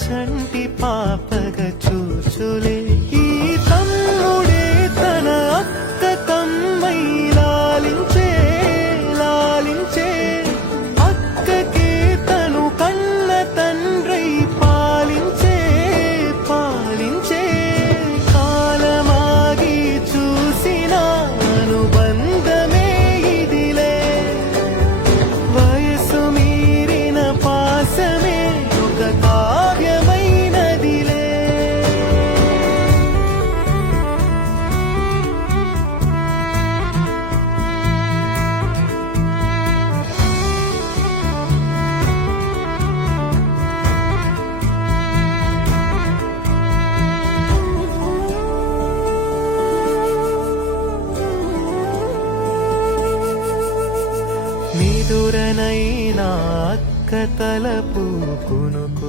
చంటి పాపగా చూచులే ఈ తమ్ముడే తన అక్క తమ్మై లాలించే లాలించే అక్కకే తను కన్న తండ్రై పాలించే పాలించే కాలమాగి చూసిన అనుబంధమే ఇదిలే వయసు మీరిన పాసమే ఒక కావ్యమైనదిలే నిదురనైనా అక్క తలపు కునుకు